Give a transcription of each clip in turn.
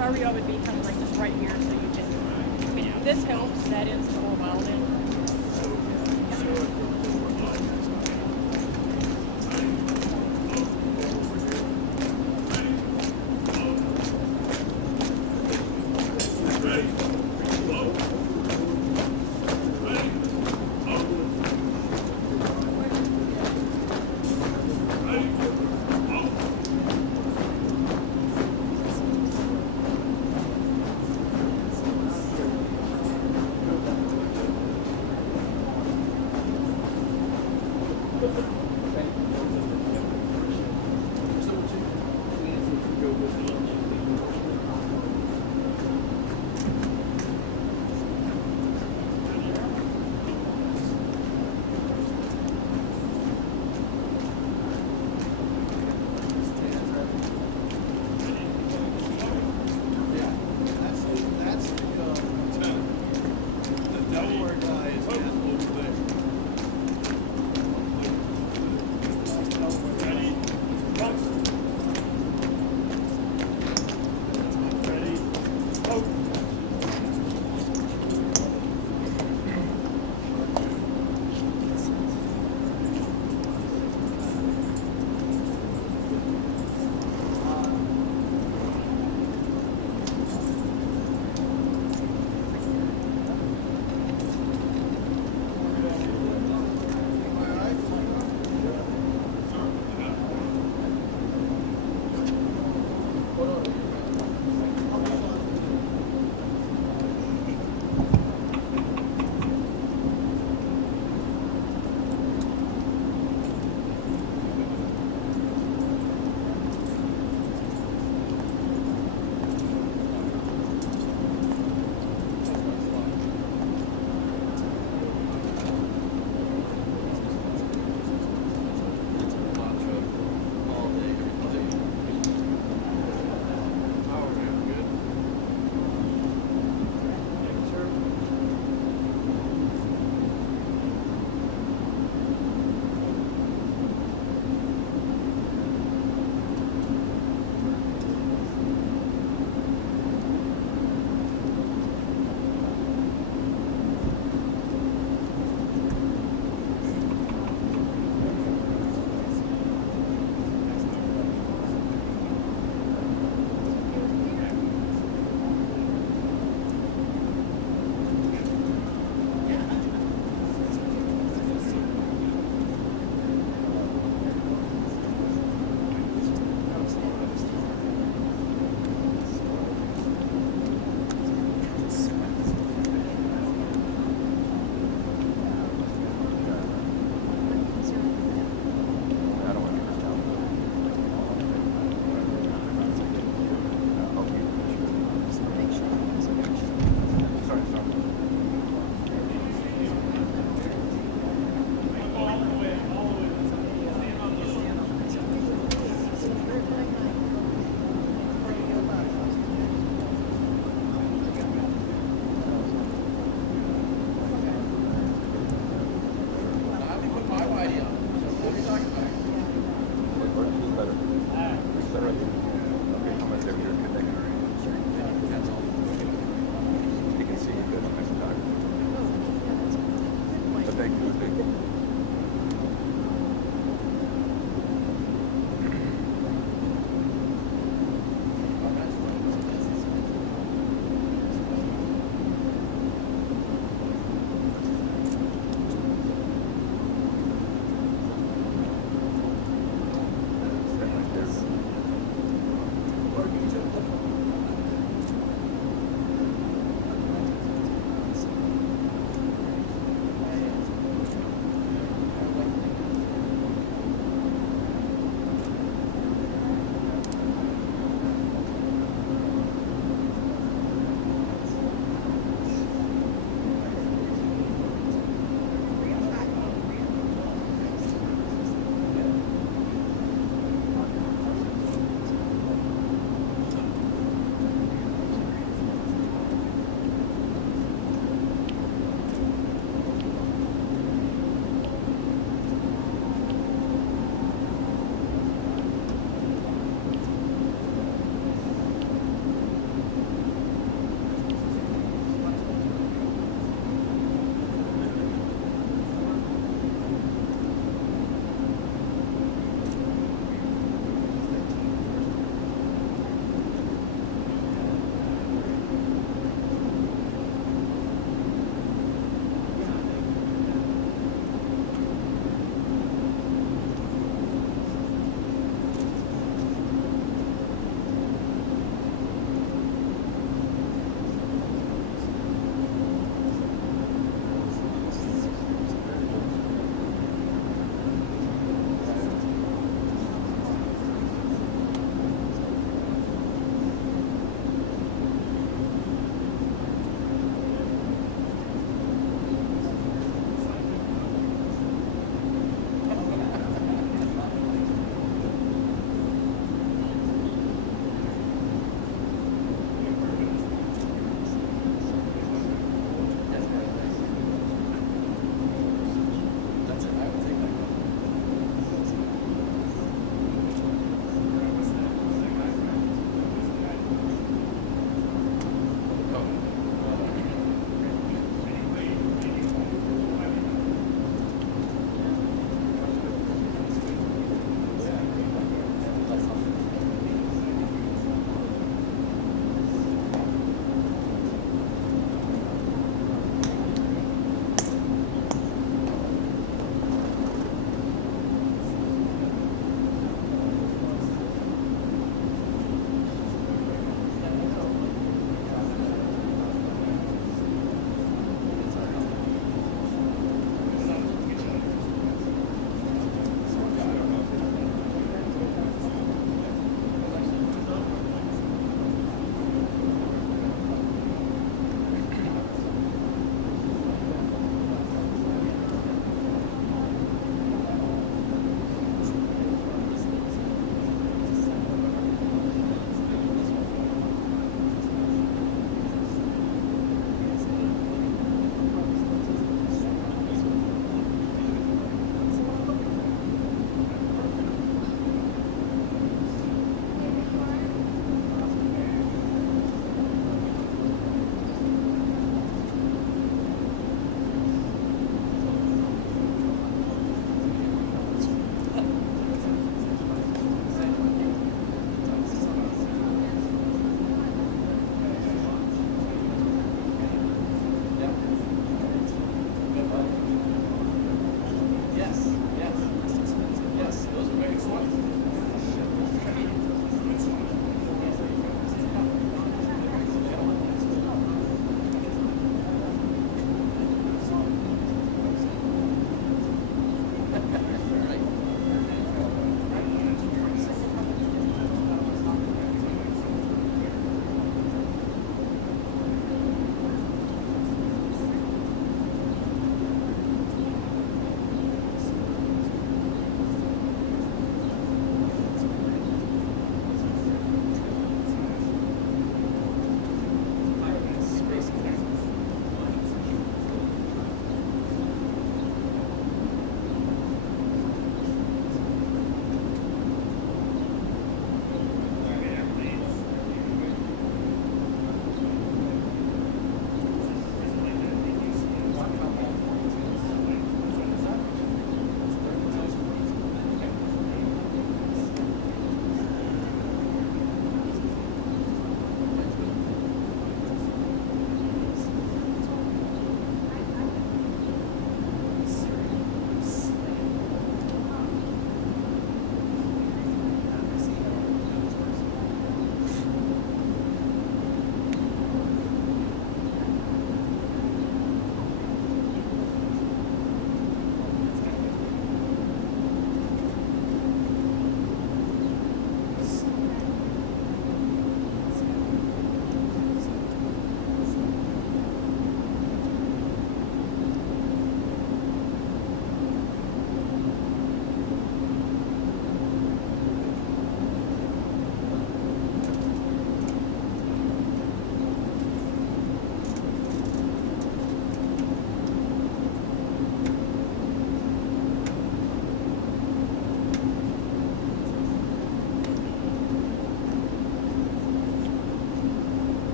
Area would be kind of like this right here, so you can, you know, this helps. That is the whole welding.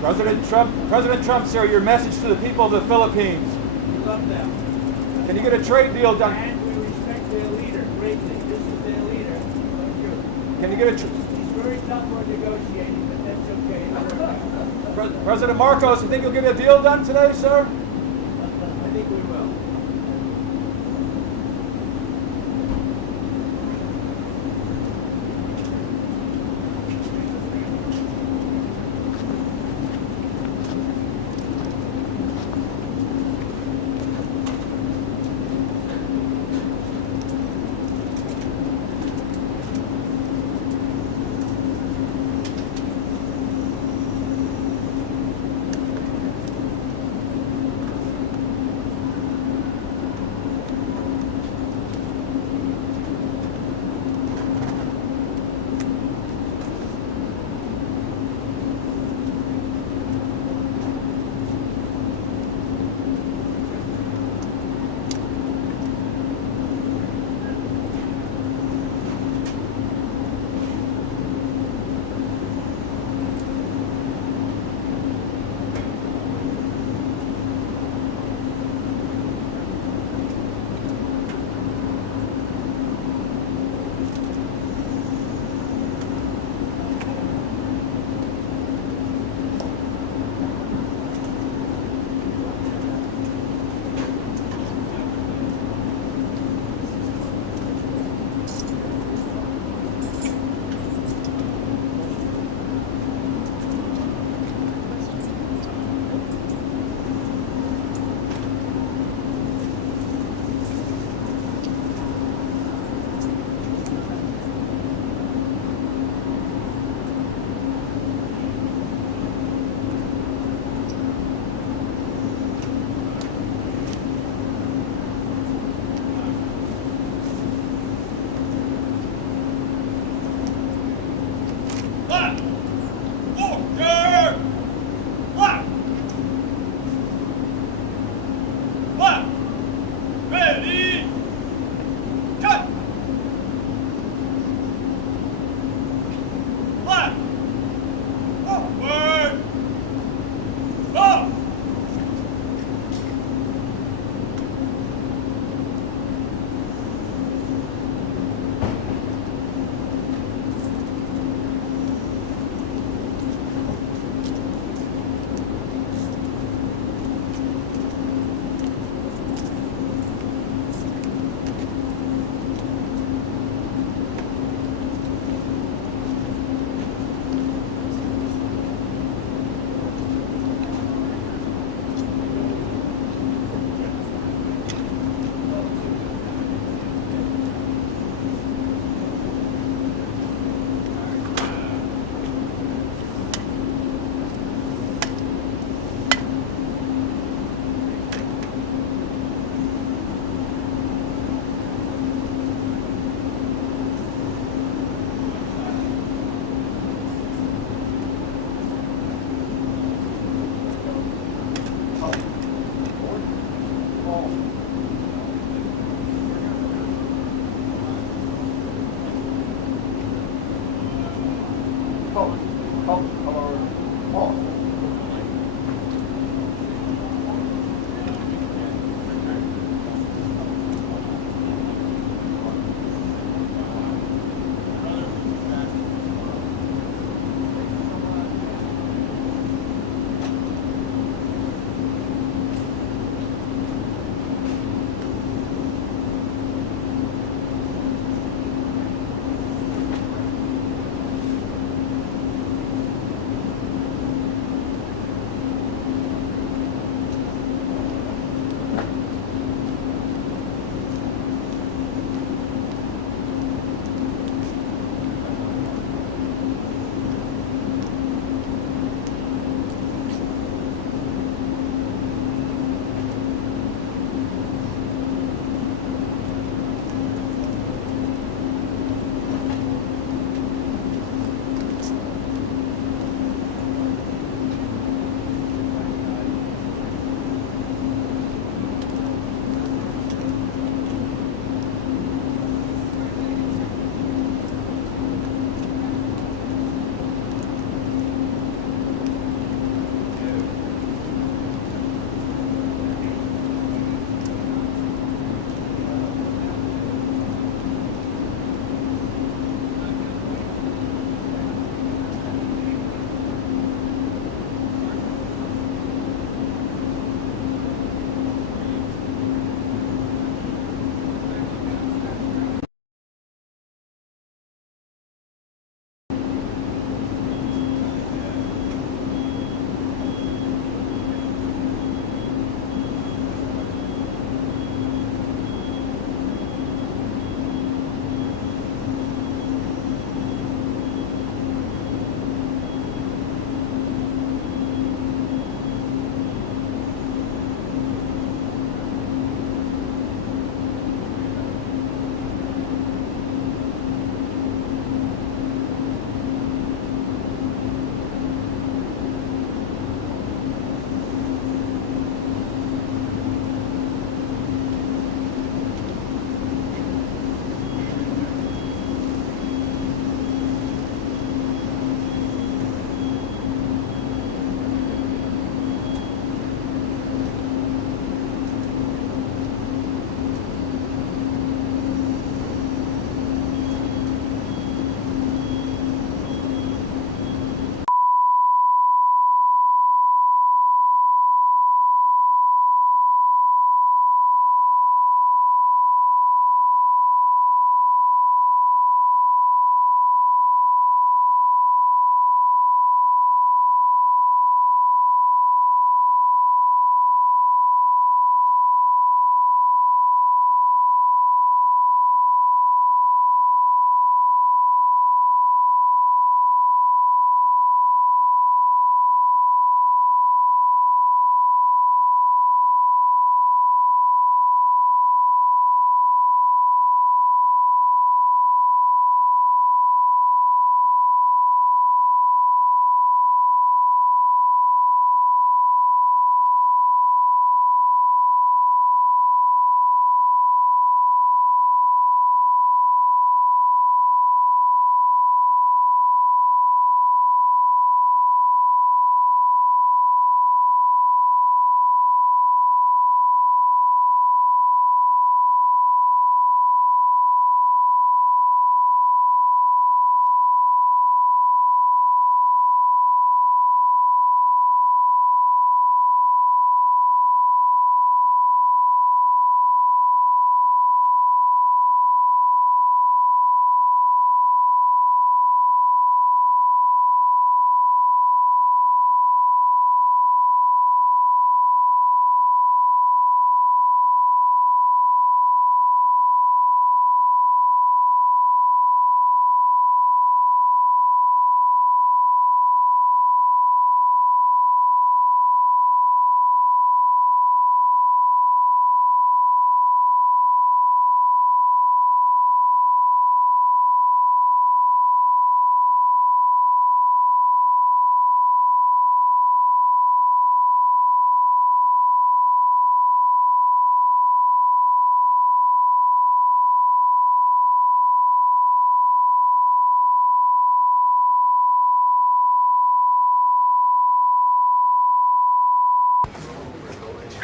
President Trump, sir, your message to the people of the Philippines. We love them. Can you get a trade deal done? And we respect their leader greatly. This is their leader. Thank you. Can you get a He's very tough on negotiating, but that's okay. It'll work out. President Marcos, you think you'll get a deal done today, sir? I think we will.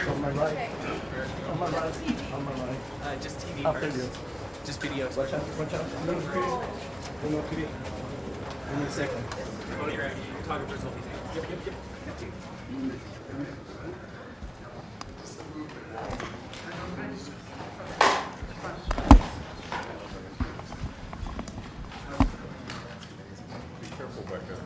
On my right. On my right. On my right. Just TV After first. you. Just videos. Watch out. Watch out. No, Chris. No, Chris. Give me a second. Oh, you're photographers will be there. Yep. Be careful back there.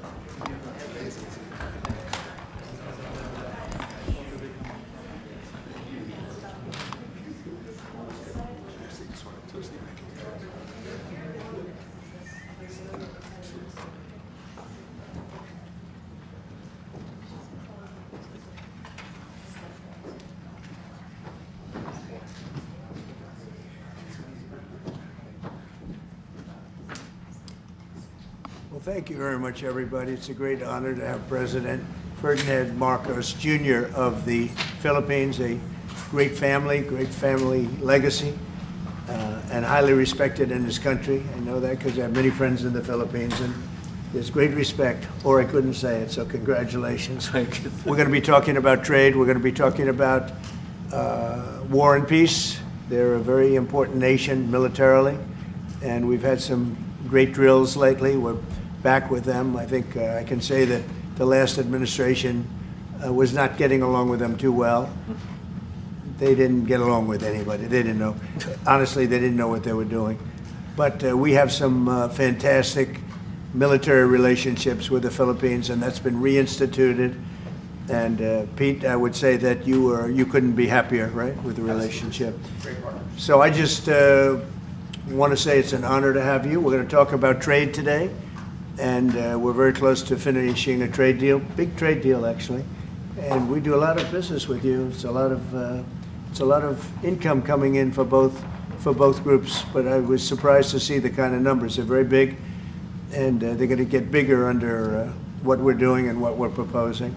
Well, thank you very much, everybody. It's a great honor to have President Ferdinand Marcos Jr. of the Philippines, a great family legacy, and highly respected in this country. I know that because I have many friends in the Philippines, and there's great respect, or I couldn't say it, so congratulations. Thank you. We're going to be talking about trade. We're going to be talking about war and peace. They're a very important nation militarily, and we've had some great drills lately. We're back with them. I think I can say that the last administration was not getting along with them too well. They didn't get along with anybody. They didn't know. Honestly, they didn't know what they were doing. But we have some fantastic military relationships with the Philippines, and that's been reinstituted. And Pete, I would say that you couldn't be happier, right, with the relationship. So I just want to say it's an honor to have you. We're going to talk about trade today, and we're very close to finishing a trade deal, big trade deal actually. And we do a lot of business with you. It's a lot of income coming in for both groups. But I was surprised to see the kind of numbers. They're very big, and they're going to get bigger under what we're doing and what we're proposing.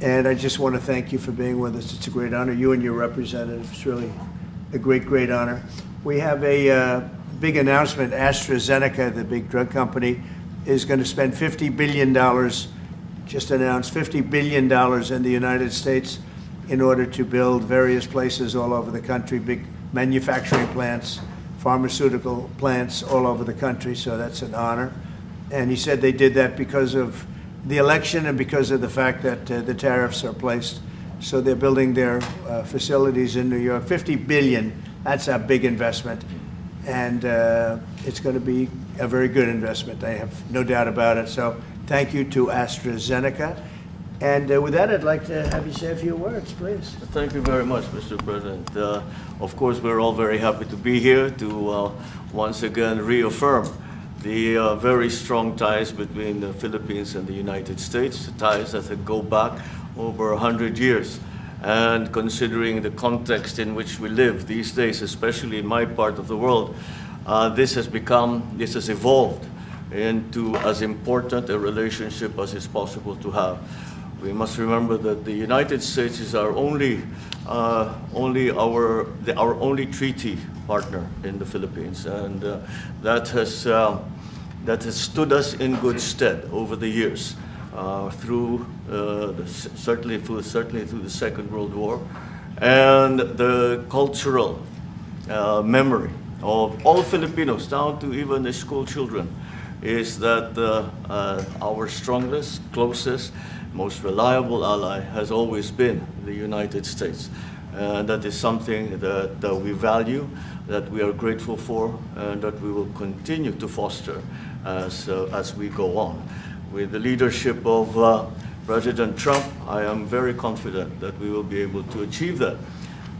And I just want to thank you for being with us. It's a great honor. You and your representative. It's really a great honor. We have a big announcement. AstraZeneca, the big drug company, is going to spend $50 billion, just announced $50 billion in the United States in order to build various places all over the country, big manufacturing plants, pharmaceutical plants all over the country, so that's an honor. And he said they did that because of the election and because of the fact that the tariffs are placed. So they're building their facilities in New York. $50 billion, that's a big investment. And it's going to be a very good investment. I have no doubt about it. So thank you to AstraZeneca. And with that, I'd like to have you say a few words, please. Thank you very much, Mr. President. Of course, we're all very happy to be here to once again reaffirm the very strong ties between the Philippines and the United States, ties that go back over 100 years. And considering the context in which we live these days, especially in my part of the world, this has evolved into as important a relationship as is possible to have. We must remember that the United States is our only treaty partner in the Philippines, and that has stood us in good stead over the years, certainly through the Second World War, and the cultural memory of all Filipinos, down to even the school children, is that our strongest, closest, most reliable ally has always been the United States. And that is something that we value, that we are grateful for, and that we will continue to foster as we go on. With the leadership of President Trump, I am very confident that we will be able to achieve that.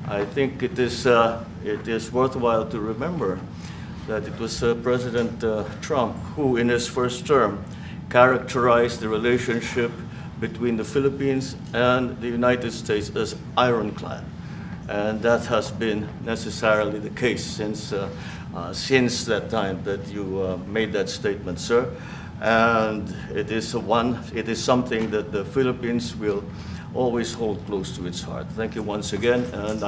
I think it is worthwhile to remember that it was President Trump who, in his first term, characterized the relationship between the Philippines and the United States as ironclad. And that has been necessarily the case since that time that you made that statement, sir. And it is something that the Philippines will always hold close to its heart. Thank you once again, and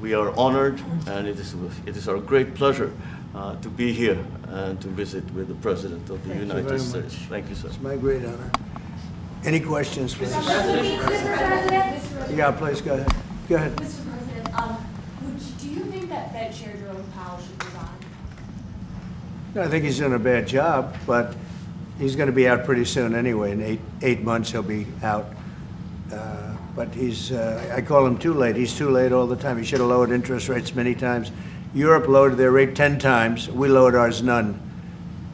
we are honored, and it is our great pleasure to be here and to visit with the President of the United States. Thank you, sir. It's my great honor. Any questions, please? Mr. President? Yeah, please go ahead. Go ahead. Mr. President, do you think that Fed Chair Jerome Powell should resign? No, I think he's doing a bad job, but he's going to be out pretty soon anyway. In eight months, he'll be out. But I call him too late. He's too late all the time. He should have lowered interest rates many times. Europe lowered their rate 10 times. We lowered ours none.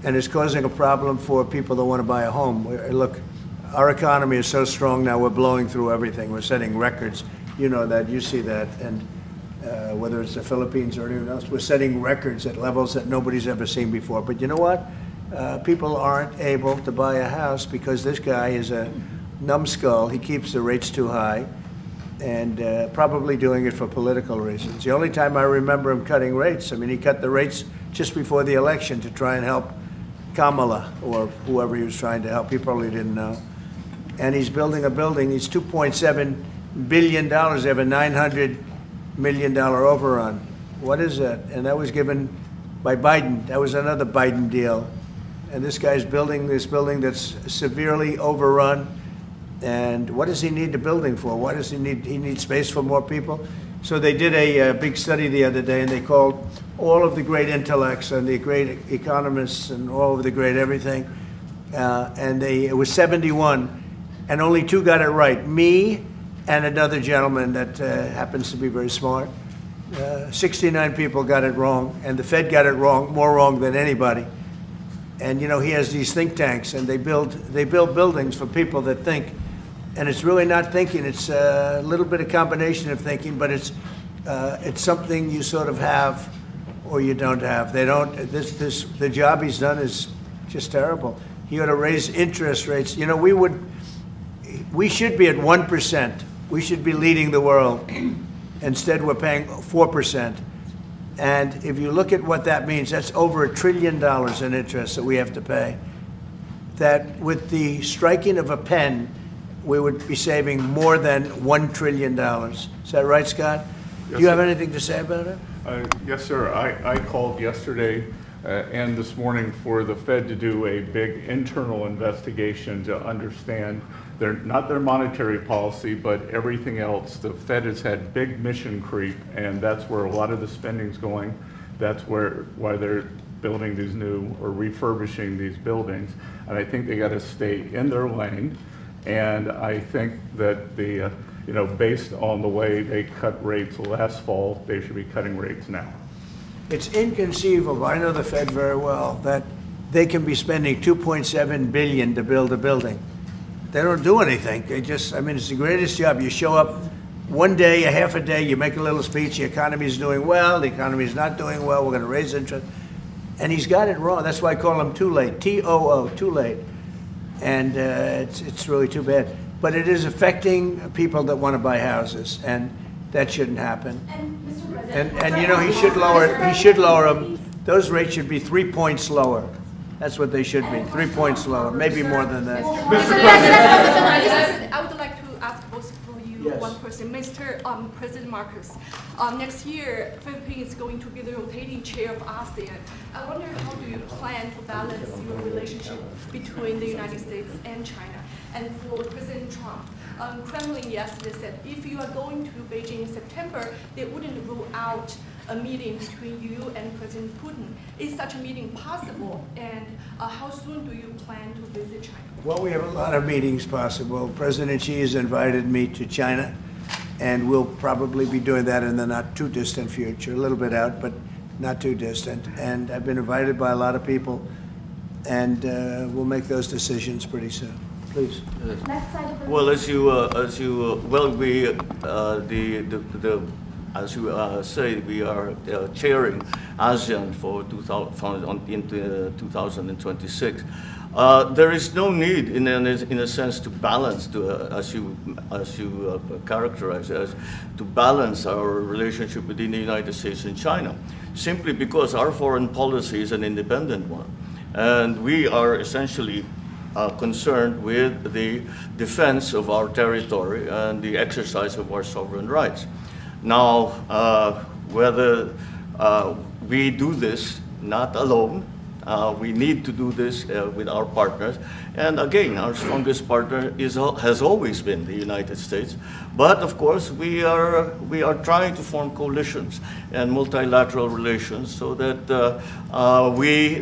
And it's causing a problem for people that want to buy a home. Look, our economy is so strong now, we're blowing through everything. We're setting records. You know that, you see that. And whether it's the Philippines or anyone else, we're setting records at levels that nobody's ever seen before. But you know what? People aren't able to buy a house because this guy is a numbskull. He keeps the rates too high and probably doing it for political reasons. The only time I remember him cutting rates, I mean, he cut the rates just before the election to try and help Kamala or whoever he was trying to help. He probably didn't know. And he's building a building. He's $2.7 billion. They have a $900 million overrun. What is that? And that was given by Biden. That was another Biden deal. And this guy's building this building that's severely overrun. And what does he need the building for? What does he need? He needs space for more people. So they did a big study the other day, and they called all of the great intellects and the great economists and all of the great everything. And it was 71, and only 2 got it right. Me and another gentleman that happens to be very smart. 69 people got it wrong, and the Fed got it wrong, more wrong than anybody. And you know, he has these think tanks, and they build buildings for people that think. And it's really not thinking. It's a little bit of combination of thinking, but it's something you sort of have or you don't have. They don't. The job he's done is just terrible. He ought to raise interest rates. You know, we should be at 1%. We should be leading the world. Instead, we're paying 4%. And if you look at what that means, that's over $1 trillion in interest that we have to pay. That with the striking of a pen, we would be saving more than $1 trillion. Is that right, Scott? Yes, Do you have sir. anything to say about it? Yes, sir. I called yesterday and this morning for the Fed to do a big internal investigation to understand not their monetary policy, but everything else. The Fed has had big mission creep, and that's where a lot of the spending's going. That's why they're building these new or refurbishing these buildings. And I think they got to stay in their lane. And I think that based on the way they cut rates last fall, they should be cutting rates now. It's inconceivable, I know the Fed very well, that they can be spending $2.7 billion to build a building. They don't do anything. It's the greatest job. You show up one day, a half a day, you make a little speech, the economy's doing well, the economy's not doing well, we're going to raise interest. And he's got it wrong. That's why I call him too late, T-O-O, too late. And it's really too bad. But it is affecting people that want to buy houses, and that shouldn't happen. And Mr. President, And you know, he should lower them. Those rates should be 3 points lower. That's what they should be, 3 points lower, maybe more than that. I would like to ask both of you Yes. one question. Mr. President Marcos, next year, Philippines is going to be the rotating chair of ASEAN. I wonder how do you plan to balance your relationship between the United States and China? And for President Trump, Kremlin yesterday said if you are going to Beijing in September, they wouldn't rule out a meeting between you and President Putin. Is such a meeting possible? And how soon do you plan to visit China? Well, we have a lot of meetings possible. President Xi has invited me to China, and we'll probably be doing that in the not too distant future, a little bit out, but not too distant. And I've been invited by a lot of people, and we'll make those decisions pretty soon. Please. Well, as you say, we are chairing ASEAN for 2026. There is no need, in a sense, to balance, as you characterize as, to balance our relationship between the United States and China, simply because our foreign policy is an independent one, and we are essentially concerned with the defense of our territory and the exercise of our sovereign rights. Now, whether we do this not alone, We need to do this with our partners. And again, our strongest partner has always been the United States. But of course, we are trying to form coalitions and multilateral relations so that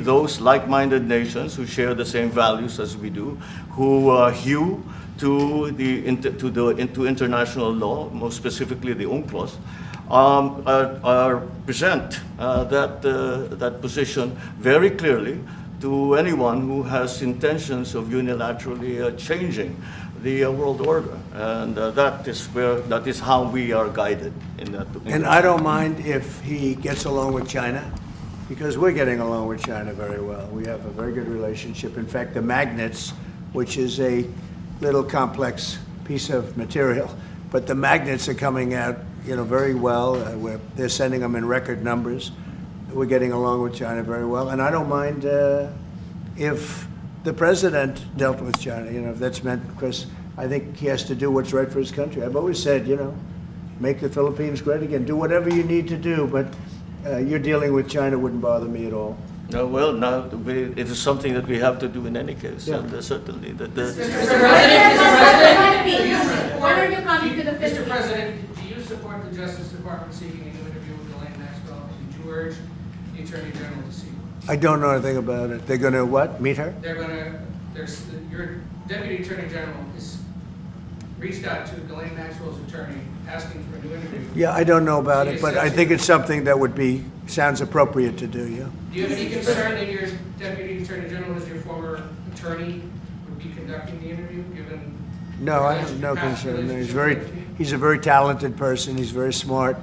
those like-minded nations who share the same values as we do, who hew to international law, most specifically the UNCLOS, present that position very clearly to anyone who has intentions of unilaterally changing the world order, and that is how we are guided in that. And I don't mind if he gets along with China, because we're getting along with China very well. We have a very good relationship. In fact, the magnets, which is a little complex piece of material, but the magnets are coming out, very well. They're sending them in record numbers. We're getting along with China very well, and I don't mind if the president dealt with China. If that's meant, because I think he has to do what's right for his country. I've always said, make the Philippines great again. Do whatever you need to do, but you're dealing with China wouldn't bother me at all. No, well, now it is something that we have to do in any case, Yeah. and certainly that. What are your comments to the Mr. President, do you support the Justice Department seeking a new interview with Karoline Maxwell? Did you urge the Attorney General to seek one? I don't know anything about it. They're going to what? Meet her? Your Deputy Attorney General has reached out to Karoline Maxwell's attorney asking for a new interview. Yeah, I don't know about it, but I think it's something that sounds appropriate to do, yeah. Do you have any concern that your Deputy Attorney General, as your former attorney, would be conducting the interview, given? No, I have no concern. He's a very talented person. He's very smart.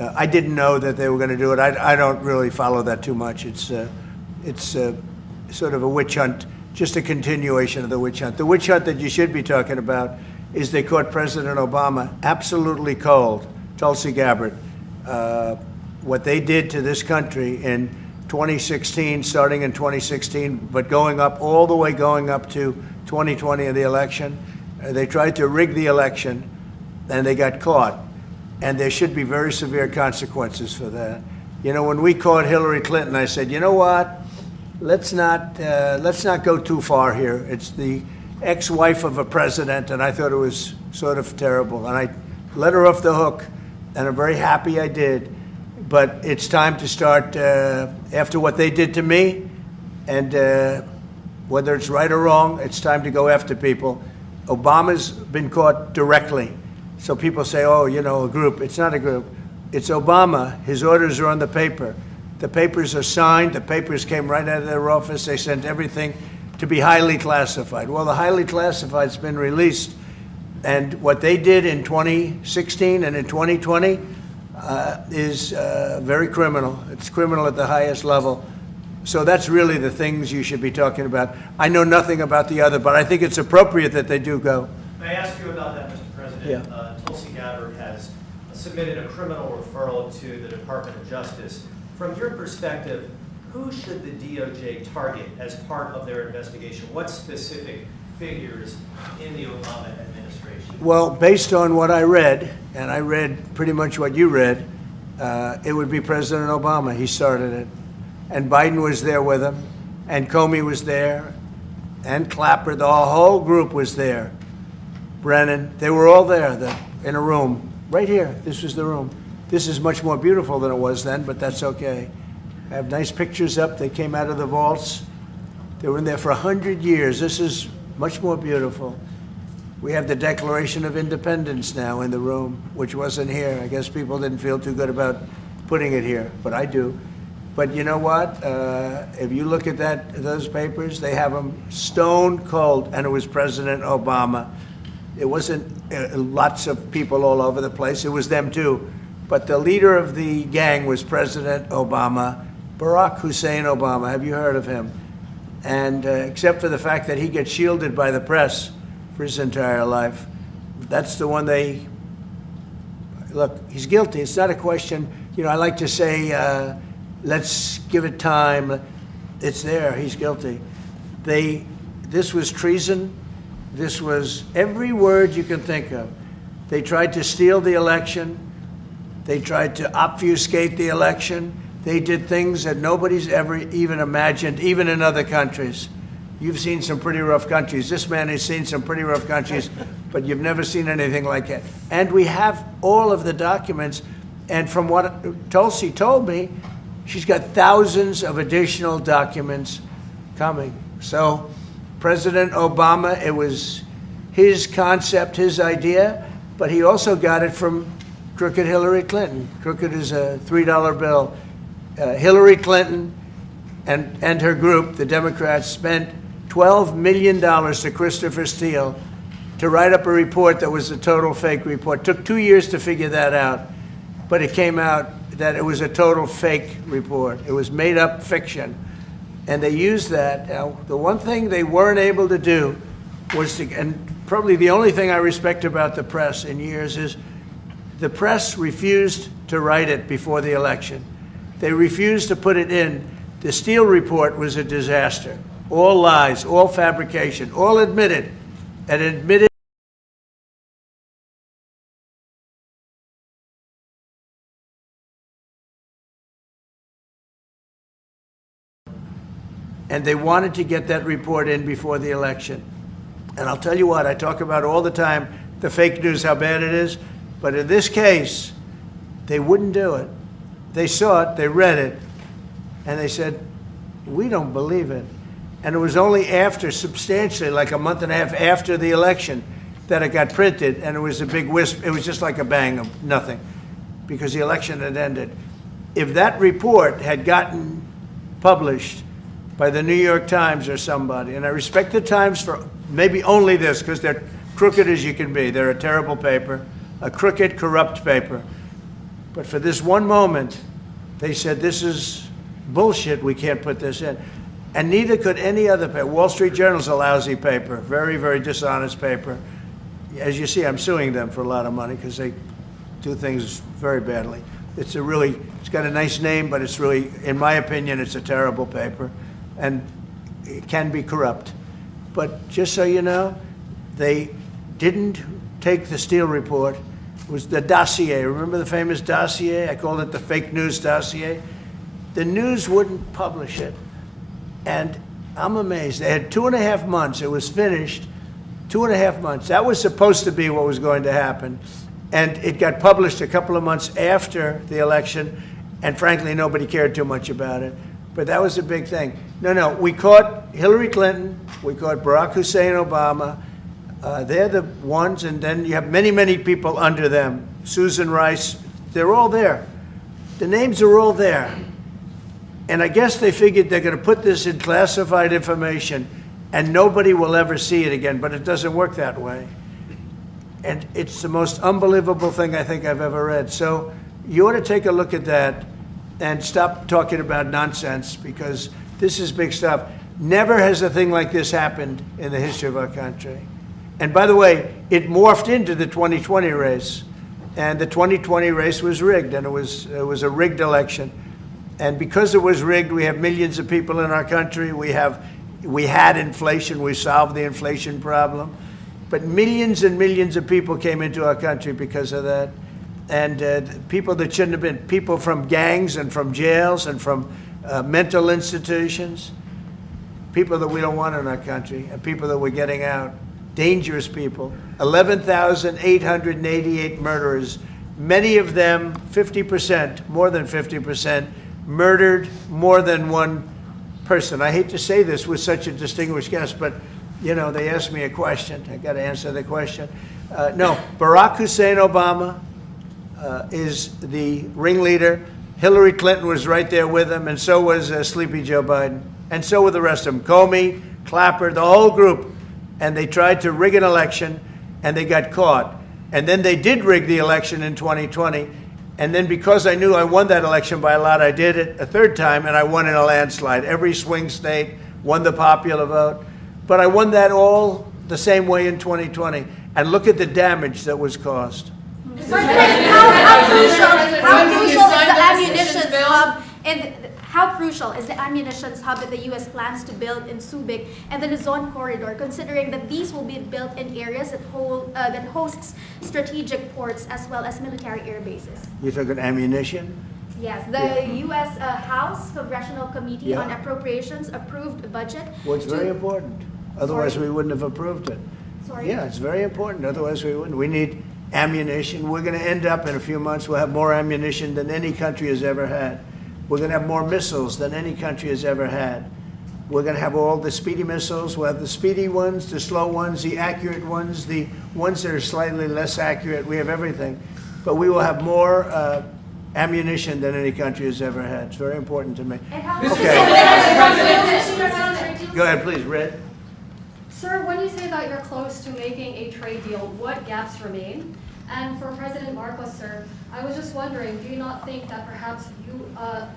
I didn't know that they were going to do it. I don't really follow that too much. It's sort of a witch hunt, just a continuation of the witch hunt. The witch hunt that you should be talking about is they caught President Obama absolutely cold, Tulsi Gabbard. What they did to this country in 2016, starting in 2016, but going up to 2020 in the election. They tried to rig the election, and they got caught. And there should be very severe consequences for that. When we caught Hillary Clinton, I said, you know what? Let's not go too far here. It's the ex-wife of a president, and I thought it was sort of terrible. And I let her off the hook, and I'm very happy I did. But it's time to start, after what they did to me, and whether it's right or wrong, it's time to go after people. Obama's been caught directly. So people say, oh, a group. It's not a group. It's Obama. His orders are on the paper. The papers are signed. The papers came right out of their office. They sent everything to be highly classified. Well, the highly classified's been released. And what they did in 2016 and in 2020 is very criminal. It's criminal at the highest level. So that's really the things you should be talking about. I know nothing about the other, but I think it's appropriate that they do go. May I ask you about that, Mr. President? Yeah. Tulsi Gabbard has submitted a criminal referral to the Department of Justice. From your perspective, who should the DOJ target as part of their investigation? What specific figures in the Obama administration? Well, based on what I read, and I read pretty much what you read, it would be President Obama. He started it. And Biden was there with him, and Comey was there, and Clapper. The whole group was there. Brennan, they were all there in a room. Right here, this was the room. This is much more beautiful than it was then, but that's okay. I have nice pictures up. They came out of the vaults. They were in there for 100 years. This is much more beautiful. We have the Declaration of Independence now in the room, which wasn't here. I guess people didn't feel too good about putting it here, but I do. But you know what? If you look at those papers, they have them stone cold, and it was President Obama. It wasn't lots of people all over the place. It was them too. But the leader of the gang was President Obama, Barack Hussein Obama. Have you heard of him? And except for the fact that he gets shielded by the press for his entire life, that's the one they... Look, he's guilty. It's not a question. I like to say, let's give it time. It's there. He's guilty. This was treason. This was every word you can think of. They tried to steal the election. They tried to obfuscate the election. They did things that nobody's ever even imagined, even in other countries. You've seen some pretty rough countries. This man has seen some pretty rough countries, but you've never seen anything like it. And we have all of the documents. And from what Tulsi told me, she's got thousands of additional documents coming. So President Obama, it was his concept, his idea, but he also got it from crooked Hillary Clinton. Crooked is a $3 bill. Hillary Clinton and her group, the Democrats, spent $12 million to Christopher Steele to write up a report that was a total fake report. Took 2 years to figure that out, but it came out that it was a total fake report. It was made up fiction. And they used that. Now, the one thing they weren't able to do was to, and probably the only thing I respect about the press in years is the press refused to write it before the election. They refused to put it in. The Steele report was a disaster. All lies, all fabrication, all admitted. And admitted and they wanted to get that report in before the election. And I'll tell you what, I talk about all the time, the fake news, how bad it is. But in this case, they wouldn't do it. They saw it, they read it, and they said, we don't believe it. And it was only after, substantially, like a month and a half after the election, that it got printed, and it was a big wisp. It was just like a bang of nothing, because the election had ended. If that report had gotten published by the New York Times or somebody, and I respect the Times for maybe only this, because they're crooked as you can be. They're a terrible paper, a crooked, corrupt paper. But for this one moment, they said, this is bullshit, we can't put this in. And neither could any other paper. Wall Street Journal's a lousy paper, very, very dishonest paper. As you see, I'm suing them for a lot of money because they do things very badly. It's got a nice name, but it's really, in my opinion, it's a terrible paper. And it can be corrupt. But just so you know, they didn't take the Steele report. It was the dossier. Remember the famous dossier? I called it the fake news dossier. The news wouldn't publish it. And I'm amazed. They had 2.5 months. It was finished. 2.5 months. That was supposed to be what was going to happen. And it got published a couple of months after the election. And frankly, nobody cared too much about it. But that was a big thing. No, we caught Hillary Clinton. We caught Barack Hussein Obama. They're the ones. And then you have many, many people under them. Susan Rice. They're all there. The names are all there. And I guess they figured they're going to put this in classified information and nobody will ever see it again, but it doesn't work that way. And it's the most unbelievable thing I think I've ever read. So you ought to take a look at that and stop talking about nonsense, because this is big stuff. Never has a thing like this happened in the history of our country. And by the way, it morphed into the 2020 race. And the 2020 race was rigged, and it was a rigged election. And because it was rigged, we have millions of people in our country. We had inflation. We solved the inflation problem. But millions and millions of people came into our country because of that. And people that shouldn't have been, people from gangs and from jails and from mental institutions, people that we don't want in our country, and people that we're getting out, dangerous people. 11,888 murderers, many of them, 50%, more than 50%, murdered more than one person. I hate to say this with such a distinguished guest, but you know, they asked me a question. I got to answer the question. No, Barack Hussein Obama is the ringleader. Hillary Clinton was right there with him, and so was Sleepy Joe Biden, and so were the rest of them. Comey, Clapper, the whole group. And they tried to rig an election, and they got caught. And then they did rig the election in 2020. And then because I knew I won that election by a lot, I did it a third time, and I won in a landslide. Every swing state won the popular vote. But I won that all the same way in 2020. And look at the damage that was caused. How crucial is the ammunition hub that the U.S. plans to build in Subic and the Luzon corridor, considering that these will be built in areas that hosts strategic ports as well as military air bases? You're talking ammunition? Yes, the U.S. House Congressional Committee Yeah. on Appropriations approved a budget. Well, it's very to- important. Otherwise, Sorry? we wouldn't have approved it. Sorry? Yeah, it's very important. Otherwise, we wouldn't. We need ammunition. We're going to end up in a few months, we'll have more ammunition than any country has ever had. We're going to have more missiles than any country has ever had. We're going to have all the speedy missiles. We'll have the speedy ones, the slow ones, the accurate ones, the ones that are slightly less accurate. We have everything. But we will have more ammunition than any country has ever had. It's very important to me. And how Okay. President, Go ahead, please, Red. Sir, when you say that you're close to making a trade deal, what gaps remain? And for President Marcos, sir, I was just wondering, do you not think that perhaps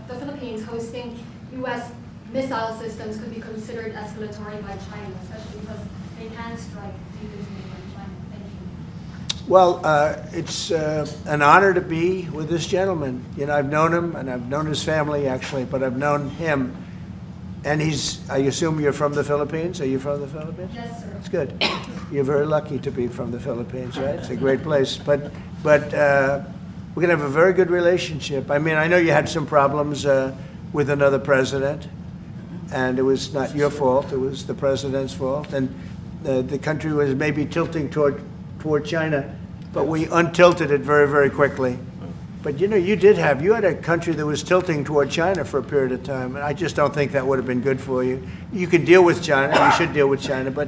the Philippines hosting U.S. missile systems could be considered escalatory by China, especially because they can strike leaders in China? Thank you. Well, it's an honor to be with this gentleman. You know, I've known him, and I've known his family, actually, but I've known him. And I assume you're from the Philippines? Are you from the Philippines? Yes, sir. That's good. You're very lucky to be from the Philippines, right? It's a great place. But we're going to have a very good relationship. I mean, I know you had some problems with another president, and it was not your fault. It was the president's fault. And the country was maybe tilting toward China, but we untilted it very, very quickly. But you know, you had a country that was tilting toward China for a period of time, and I just don't think that would have been good for you. You can deal with China, you should deal with China, but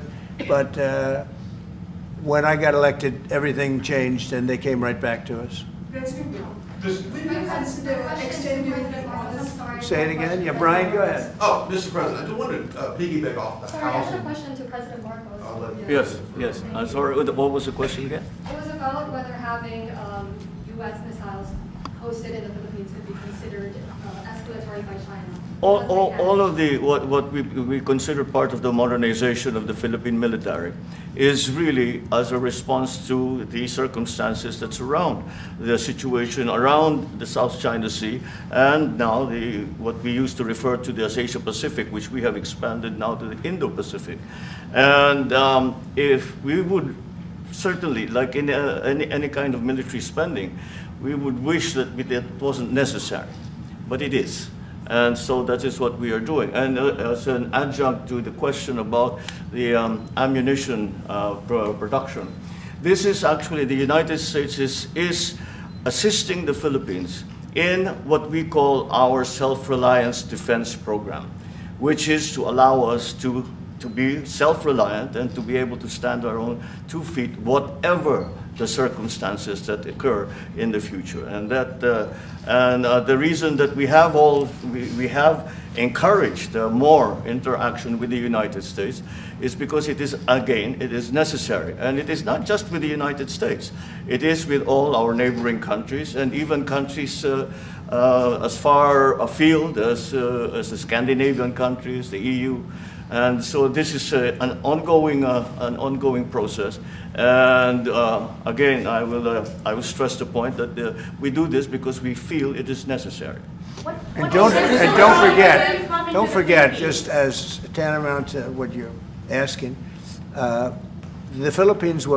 when I got elected, everything changed, and they came right back to us. Say it again. Yeah, Brian, go ahead. Oh, Mr. President, I just wanted to piggyback off the Sorry, I House. had a question to President Marcos. I'll let you- Yes. I'm sorry, what was the question again? It was about whether having U.S. missiles hosted in the Philippines could be considered escalatory by China. All of the what we consider part of the modernization of the Philippine military is really as a response to the circumstances that surround the situation around the South China Sea, and now what we used to refer to as Asia Pacific, which we have expanded now to the Indo-Pacific. And if we would certainly, like in any kind of military spending, we would wish that it wasn't necessary, but it is. And so that is what we are doing. And as an adjunct to the question about the ammunition production, this is actually, the United States is assisting the Philippines in what we call our self-reliance defense program, which is to allow us to be self-reliant and to be able to stand our own 2 feet, whatever the circumstances that occur in the future. And the reason that we have encouraged more interaction with the United States is because it is necessary. And it is not just with the United States. It is with all our neighboring countries, and even countries as far afield as the Scandinavian countries, the EU. And so this is an ongoing process. And again, I will stress the point that we do this because we feel it is necessary. And don't forget, just as tantamount to what you're asking, the Philippines will